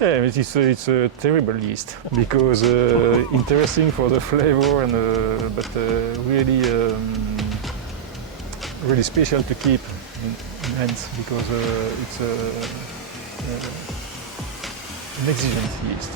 Yeah, it's a terrible yeast because interesting for the flavor and but really really special to keep in hands because it's an exigent yeast.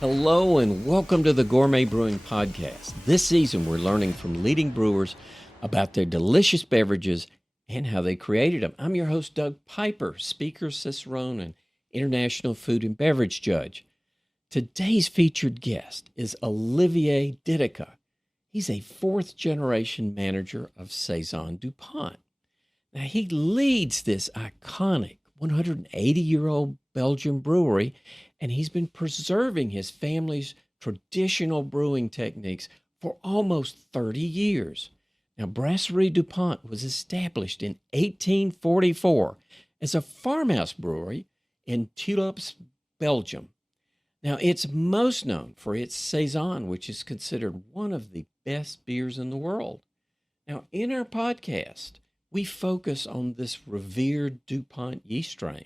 Hello and welcome to the Gourmet Brewing Podcast. This season we're learning from leading brewers about their delicious beverages and how they created them. I'm your host, Dug Пайпер, speaker, cicerone, and international food and beverage judge. Today's featured guest is Olivier Didica. He's a fourth-generation manager of Saison Dupont. Now, he leads this iconic 180-year-old Belgian brewery, and he's been preserving his family's traditional brewing techniques for almost 30 years. Now, Brasserie Dupont was established in 1844 as a farmhouse brewery in Tullops, Belgium. Now, it's most known for its Saison, which is considered one of the best beers in the world. Now, in our podcast, we focus on this revered DuPont yeast strain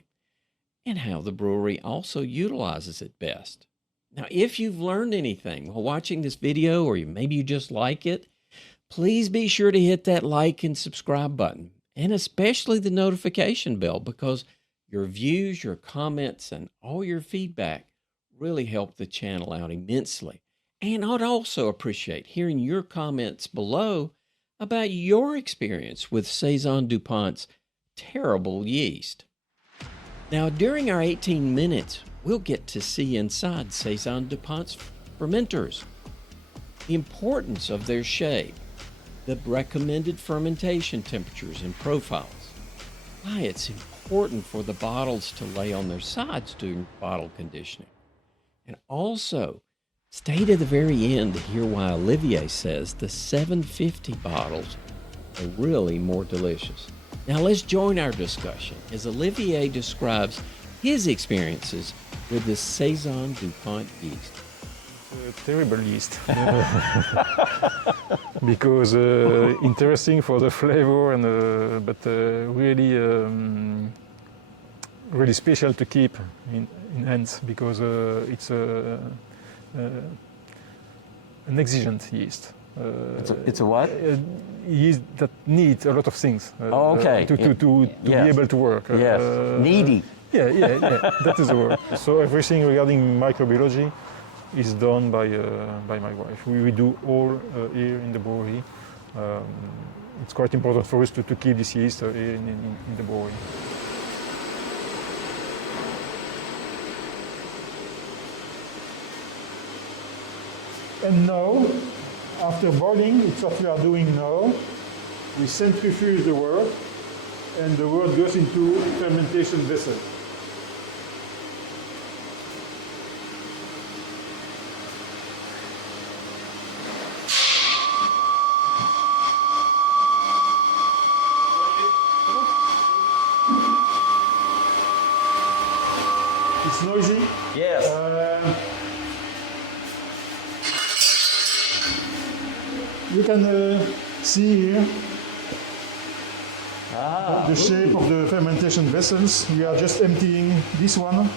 and how the brewery also utilizes it best. Now, if you've learned anything while watching this video, or maybe you just like it, please be sure to hit that like and subscribe button, and especially the notification bell, because your views, your comments, and all your feedback really help the channel out immensely. And I'd also appreciate hearing your comments below about your experience with Saison Dupont's terrible yeast. Now, during our 18 minutes, we'll get to see inside Saison Dupont's fermenters, the importance of their shape, the recommended fermentation temperatures and profiles, why it's important for the bottles to lay on their sides during bottle conditioning, and also stay to the very end to hear why Olivier says the 750 bottles are really more delicious. Now let's join our discussion as Olivier describes his experiences with the Saison Dupont yeast. It's a terrible yeast because interesting for the flavor and but really really special to keep in hands because it's an exigent yeast. It's a what? Yeast that needs a lot of things to be able to work. Yes, needy. Yeah, that is the word. So everything regarding microbiology is done by my wife. We do all here in the brewery. It's quite important for us to keep this yeast here in the brewery. And now, after boiling, it's what we are doing now. We centrifuge the wort, and the wort goes into fermentation vessel. It's noisy. Yes. You can see here the shape of the fermentation vessels. We are just emptying this one.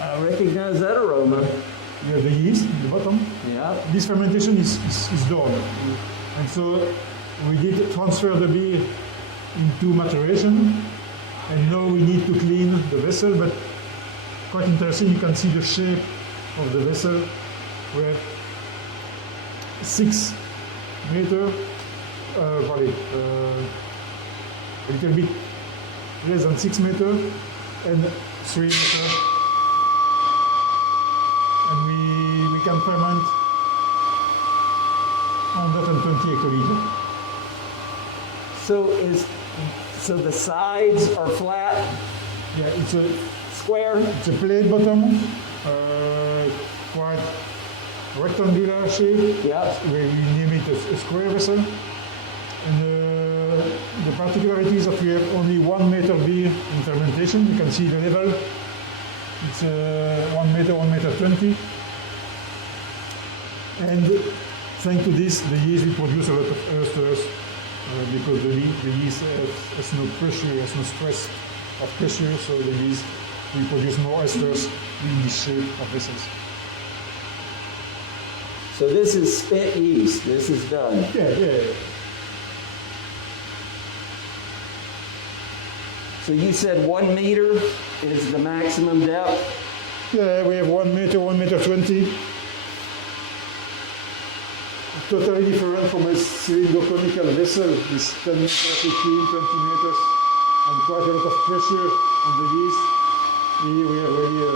I recognize that aroma. We have the yeast at the bottom. Yeah. This fermentation is done. And so we did transfer the beer into maturation. And now we need to clean the vessel, but quite interesting, you can see the shape of the vessel where 6 meters, a little bit less than 6 meters, and 3 meters. And we can ferment 120 hectoliters. So the sides are flat? Yeah, it's a Square? It's a plate bottom, quite rectangular shape. Yeah. We name it a square vessel. And the particularity is that we have only 1 meter beer in fermentation. You can see the level It's 1 meter, 1 meter 20. And thanks to this, the yeast will produce a lot of oysters because the yeast has no pressure, has no stress of pressure, so the yeast will produce more oysters in this shape of vessels. So this is spent yeast. This is done. Yeah. So you said 1 meter is the maximum depth? Yeah, we have 1 meter, 1 meter 20. Totally different from a cylindroconical vessel. This 10, 15, 20 meters, and quite a lot of pressure on the yeast. Here we have really a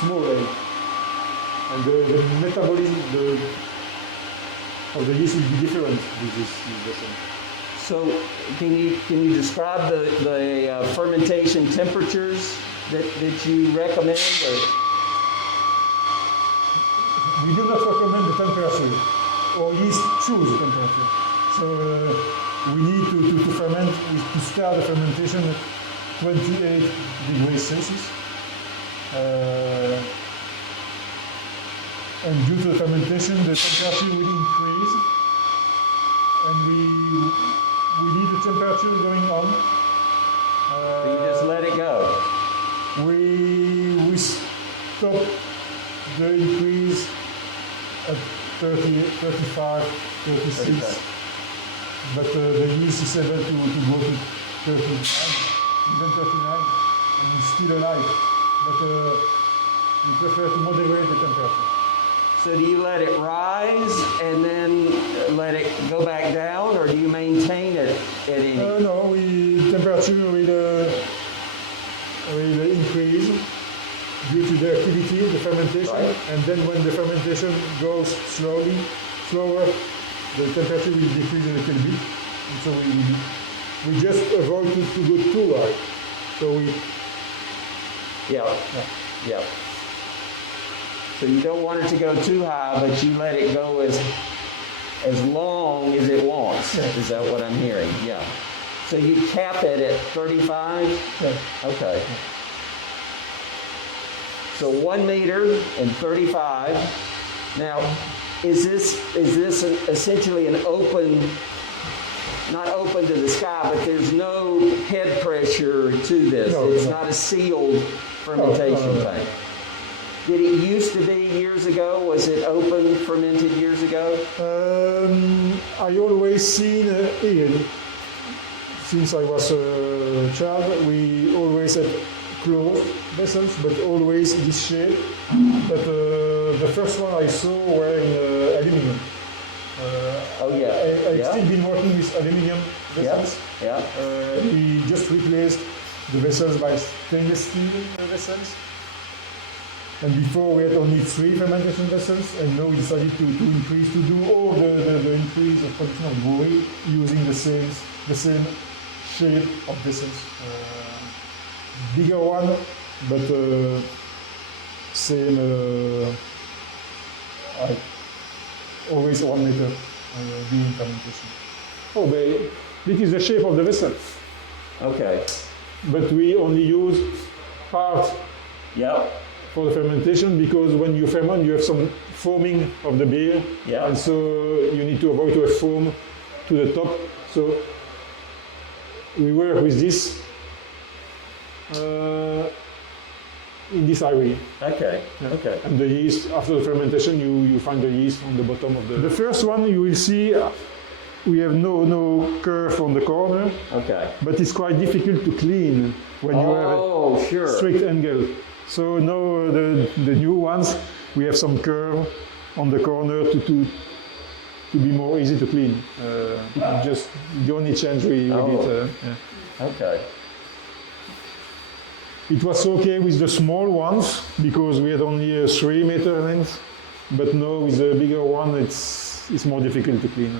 small egg. And the metabolism of the yeast will be different with this vessel. So can you describe the fermentation temperatures that you recommend? We do not recommend the temperature, or yeast choose the temperature. So we need to ferment, to start the fermentation at 28 degrees Celsius. And due to the fermentation, the temperature will increase, and we need the temperature going on. So you just let it go? We stop the increase at 30, 35, 36. 35. But the yeast is able to go to 39, even 39, and it's still alive. But we prefer to moderate the temperature. So do you let it rise and then let it go back down, or do you maintain it at any? No, temperature will increase due to the activity, the fermentation, right. And then when the fermentation goes slower, the temperature will decrease a little bit, and so we just avoid to go too high. So Yeah. So you don't want it to go too high, but you let it go as long as it wants. Yeah. Is that what I'm hearing? Yeah. So you cap it at 35? yeah. Okay. So 1 meter and 35. Now, is this essentially an open, not open to the sky, but there's no head pressure to this? No, it's no. not a sealed fermentation No. tank. Did it used to be years ago? Was it open fermented years ago? I always seen here, since I was a child, we always had closed vessels, but always this shape. But the first one I saw were in aluminum. Oh yeah. I've still been working with aluminum vessels. Yeah. We just replaced the vessels by stainless steel vessels. And before we had only 3 fermentation vessels, and now we decided to increase, to do all the increase of production of brewery using the same shape of vessels. Bigger one, but same, always 1 meter during fermentation. Oh, but this is the shape of the vessel. Okay. But we only use part Yep. for the fermentation, because when you ferment, you have some foaming of the beer, Yeah. and so you need to avoid to have foam to the top. So we work with this in this area. Okay. Yeah. Okay. And the yeast, after the fermentation, you find the yeast on the bottom of the... The first one, you will see we have no curve on the corner, Okay. but it's quite difficult to clean when you have a sure. straight angle. So now the new ones, we have some curve on the corner to be more easy to clean. Just the only change we did. Okay. It was okay with the small ones because we had only a 3 meter length, but now with the bigger one, it's more difficult to clean.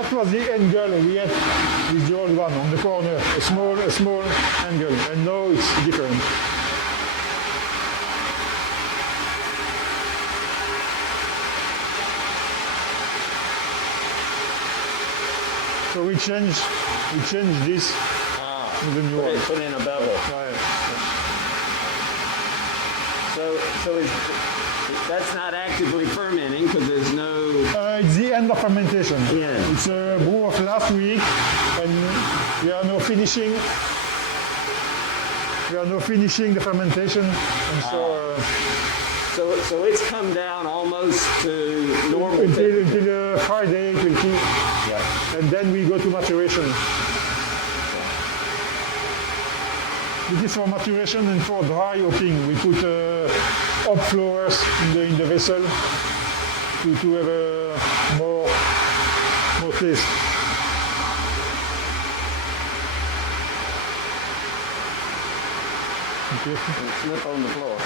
that was the angle we had with the old one on the corner, a small angle, and now it's different. So we changed this with the new one. Put in a bevel. Right. So that's not actively fermenting because there's no. It's the end of fermentation. Yeah. It's a brew of last week, and we are now finishing. The fermentation, and So it's come down almost to normal until Friday it will keep, Yeah. and then we go to maturation. This is for maturation and for dry hopping. We put hop flowers in the vessel to have more taste. Okay. and slip on the floor.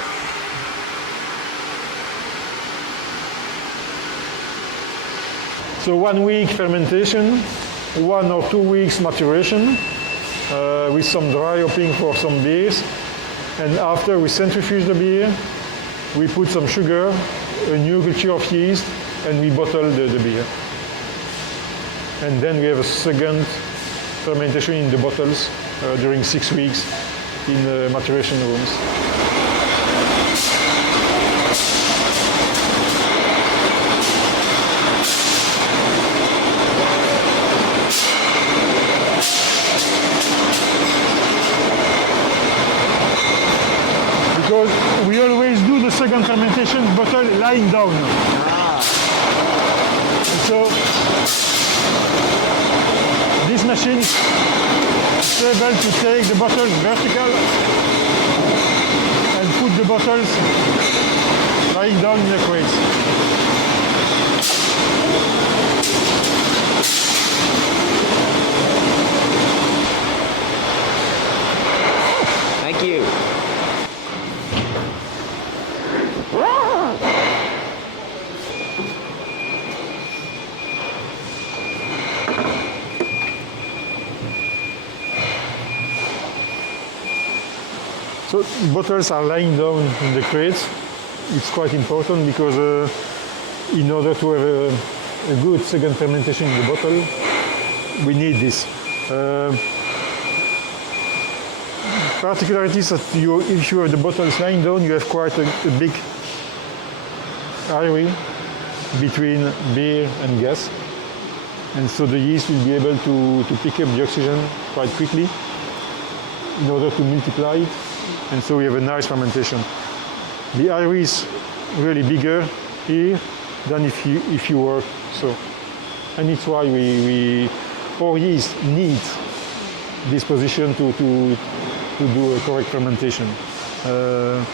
So 1 week fermentation, 1 or 2 weeks maturation, with some dry hopping for some beers. And after we centrifuge the beer, we put some sugar, a new culture of yeast, and we bottle the beer. And then we have a second fermentation in the bottles during 6 weeks in the maturation rooms. Because we always do the second fermentation bottle lying down. And so this machine is able to take the bottles vertical and put the bottles lying down in the crates. Thank you. So bottles are lying down in the crates. It's quite important because in order to have a good second fermentation in the bottle, we need this. Particularities that if you have the bottles lying down, you have quite a big area between beer and gas. And so the yeast will be able to pick up the oxygen quite quickly in order to multiply it. And so we have a nice fermentation. The area is really bigger here than if you work so. And it's why our yeast needs this position to do a correct fermentation. The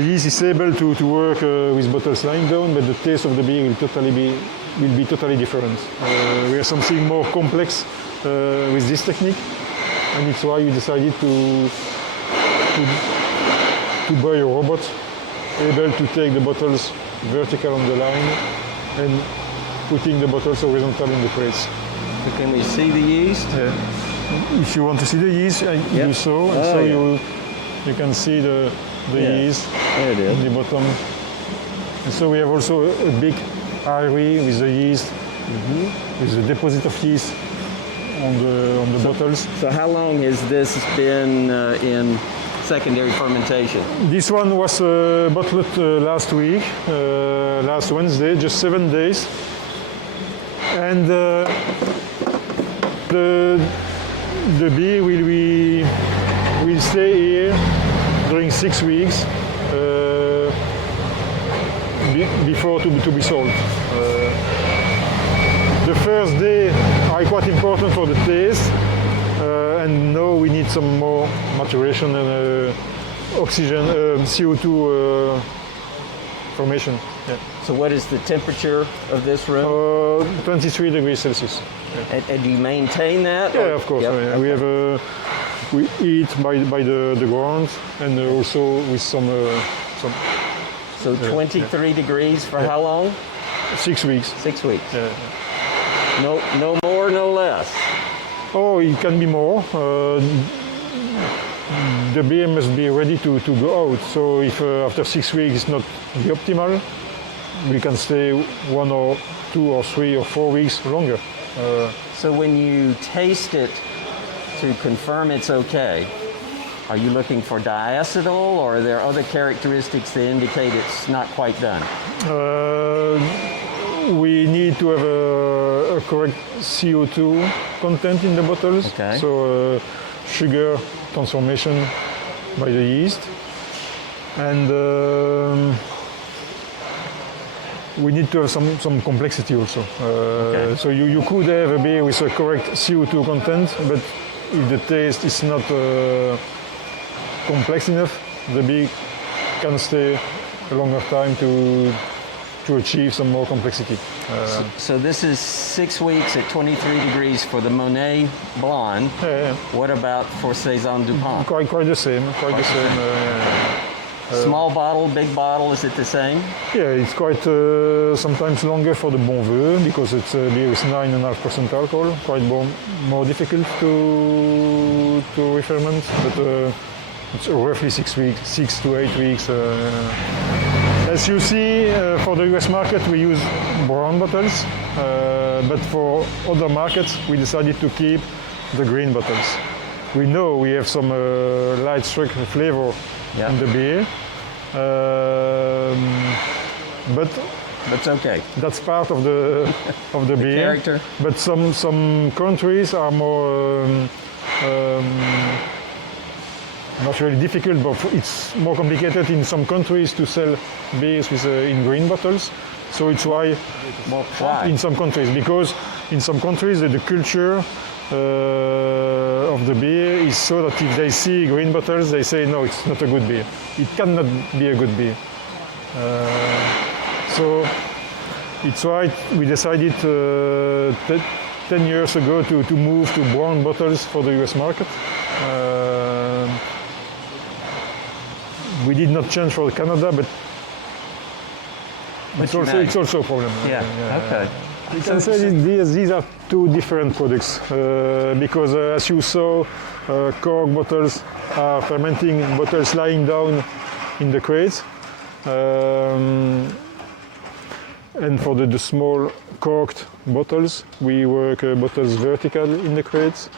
yeast is able to work with bottles lying down, but the taste of the beer will be totally different. We have something more complex with this technique, and it's why we decided to buy a robot able to take the bottles vertical on the line and putting the bottles horizontal in the crates. So can we see the yeast? If you want to see the yeast, do so. And so you can see the yeast There it is. in the bottom. And so we have also a big area with the yeast, with the deposit of yeast on the bottles. So how long has this been in secondary fermentation? This one was bottled last week, last Wednesday, just 7 days. And the beer will stay here during 6 weeks before to be sold. The first day are quite important for the taste, and now we need some more maturation and oxygen, CO2 formation. Yeah. So what is the temperature of this room? 23 degrees Celsius. And do you maintain that? Yeah, of course. Yep. Yeah. We have we eat by the ground and also with some. So 23 degrees for how long? 6 weeks. 6 weeks. Yeah. No more, no less. Oh, it can be more. The beer must be ready to go out. So if after 6 weeks it's not the optimal, we can stay 1 or 2 or 3 or 4 weeks longer. So when you taste it to confirm it's okay, are you looking for diacetyl, or are there other characteristics that indicate it's not quite done? We need to have a correct CO2 content in the bottles. Okay. So sugar transformation by the yeast. And we need to have some complexity also. Okay. So you could have a beer with a correct CO2 content, but if the taste is not complex enough, the beer can stay a longer time to achieve some more complexity. So this is 6 weeks at 23 degrees for the Monet Blonde. Yeah. What about for Saison Dupont? Quite the same. Small bottle, big bottle, is it the same? Yeah, it's quite sometimes longer for the Bonveux because it's beer with 9.5% alcohol. Quite more difficult to re-ferment, but it's roughly 6 weeks, 6 to 8 weeks. As you see, for the US market we use brown bottles, but for other markets we decided to keep the green bottles. We know we have some light struck flavor in the beer, but That's okay. that's part of the beer. Character. But some countries are more not really difficult, but it's more complicated in some countries to sell beers with in green bottles. So it's why in some countries, because in some countries the culture of the beer is so that if they see green bottles, they say no, it's not a good beer. It cannot be a good beer. So it's why we decided 10 years ago to move to brown bottles for the US market. We did not change for Canada, but it's also a problem. Okay. You can say these are two different products because as you saw, cork bottles are fermenting bottles lying down in the crates. And for the small corked bottles, we work bottles vertical in the crates.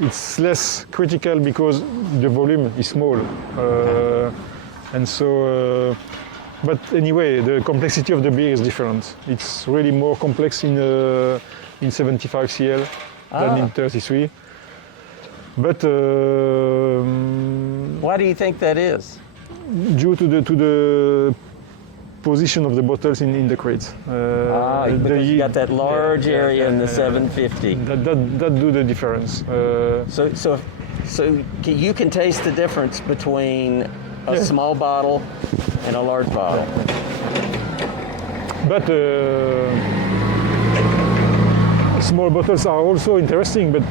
It's less critical because the volume is small. And so, but anyway, the complexity of the beer is different. It's really more complex in 75 CL than in 33. But Why do you think that is? due to the position of the bottles in the crates. Because you got that large area in the 750. That do the difference. So you can taste the difference between a small bottle and a large bottle. But small bottles are also interesting, but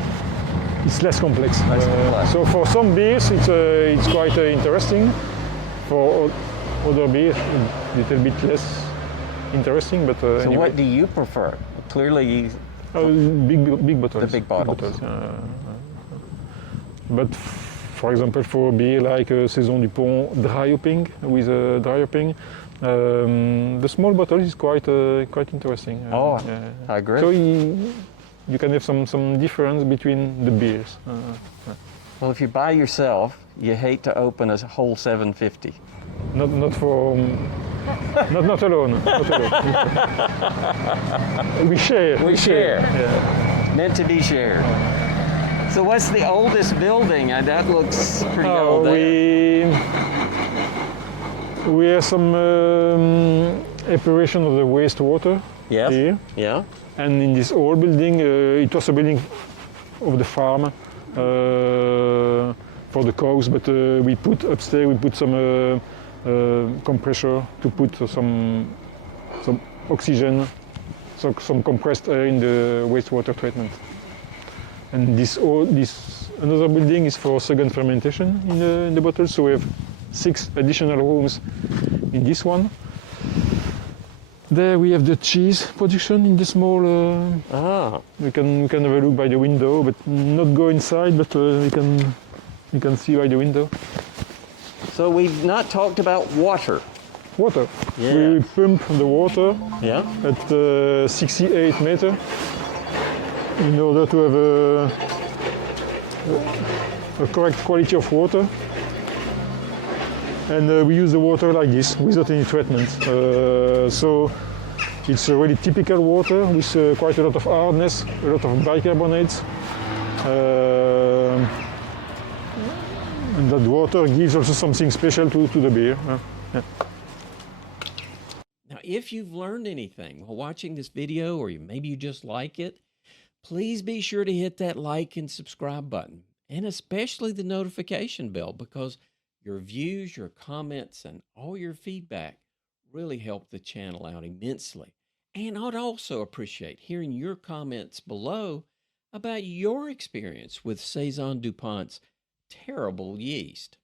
it's less complex. So for some beers, it's quite interesting. For other beers, a little bit less interesting. But So anyway. what do you prefer? Clearly, Big bottles. The big bottles. But for example, for a beer like Saison Dupont dry hopping with dry hopping, the small bottle is quite interesting. I agree. So you can have some difference between the beers. Well, if you buy yourself, you hate to open a whole 750. Not for not alone. Not alone. We share. We share. Yeah. Meant to be shared. So what's the oldest building? That looks pretty old there. We have some epuration of the wastewater here. Yeah. And in this old building, it was a building of the farm for the cows, but we put upstairs, we put some compressor to put some oxygen, so some compressed air in the wastewater treatment. And this another building is for second fermentation in the bottle, so we have 6 additional rooms in this one. There we have the cheese production in the small. We can have a look by the window, but not go inside. But we can see by the window. So we've not talked about water. Water. Yeah. We pump the water at 68 meters in order to have a correct quality of water. And we use the water like this, without any treatment. So it's a really typical water with quite a lot of hardness, a lot of bicarbonates. And that water gives also something special to the beer. Now, if you've learned anything while watching this video, or maybe you just like it, please be sure to hit that like and subscribe button, and especially the notification bell, because your views, your comments, and all your feedback really help the channel out immensely. And I'd also appreciate hearing your comments below about your experience with Saison Dupont's terrible yeast.